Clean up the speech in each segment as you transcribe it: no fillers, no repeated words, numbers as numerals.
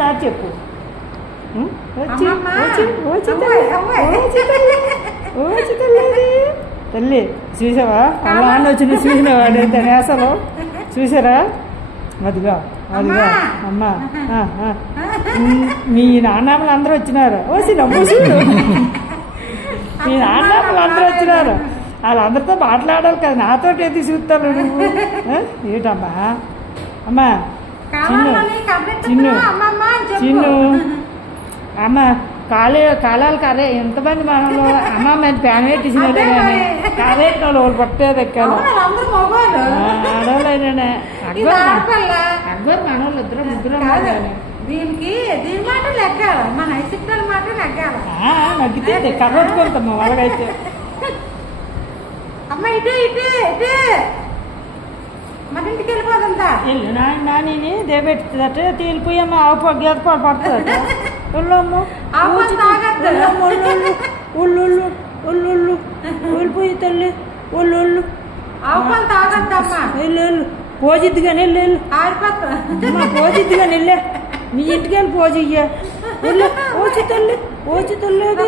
ఒకసారి చెప్పు. తల్లి చూసావా అలా అన్న వచ్చిన చూసినవాడు అసలు చూసారా? అదిగా అదిగా అమ్మ మీ నాన్నమ్మలు అందరూ వచ్చినారు. ఓసి నమ్ము చూడు, మీ నాన్నమ్మలు అందరూ వచ్చినారు. వాళ్ళందరితో మాట్లాడాలి కదా, నాతో ఎత్తి చూస్తాను నువ్వు. ఏటమ్మా అమ్మా చిన్ను చిన్ను చిన్ను అమ్మ కాలాలు కరే ఎంతమంది మనలో అమ్మ మంది ఫ్యాన్ పెట్టించినట్టే కానీ కాలేసిన వాళ్ళు పట్టేది ఎక్కాను ఆడవాళ్ళైనా అక్బర్ మనోళ్ళు ఇద్దరు ముగ్గురు నగ్గితే కర్రొట్టుకుంటామ్మా వాళ్ళకైతే. ఇల్లు నాని దేబెట్టుదట తేలిపోయమ్మ ఆవు గేద పడుతుందట. ఒళ్ళమ్మ ఒళ్ళు ఒళ్ళు వెళ్ళిపోయి తల్లి ఒళ్ళు వెళ్ళు పోజిద్ది కానీ వెళ్ళు పోజిద్ది కానీ వెళ్ళే మీ ఇంటికి వెళ్ళి పోజియ్యా ఓచి తల్లి ఓచి తొల్లేదు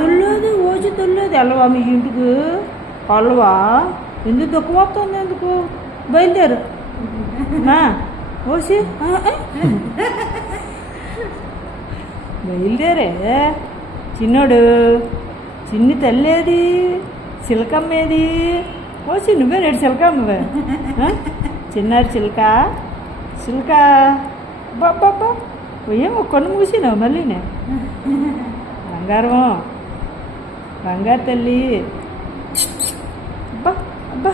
తొల్లేదు ఓచి తొల్లేదు వెళ్ళవా మీ ఇంటికి వెళ్ళవా? ఎందుకు తక్కువ వస్తుంది? ఎందుకు బయలుదేరు ఓసి బయలుదేరే చిన్నోడు చిన్ని తల్లేది చిలకమ్మేది? ఓసి నువ్వే నేడు చిలకమ్మవే చిన్నారి చిలక చిలక బాబ్బా ఏమో కొన్ని మూసినావు మళ్ళీనే బంగారం బంగారు తల్లి అబ్బా అబ్బా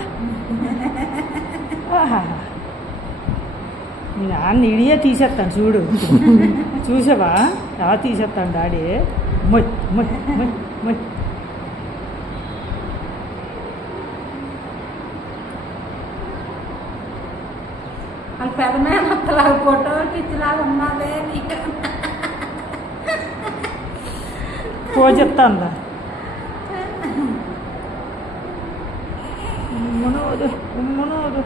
మీ నాన్న ఇడియే తీసేస్తాను చూడు. చూసావా ఎలా తీసేస్తాను డాడీ? మొయ్ మొయ్ మొయ్ మొయ్ వాళ్ళు పెదమేనత్తలాగా ఫోటో పిచ్చిలాగా ఉన్నదే పోజెత్తాందా మనోదు మనోదు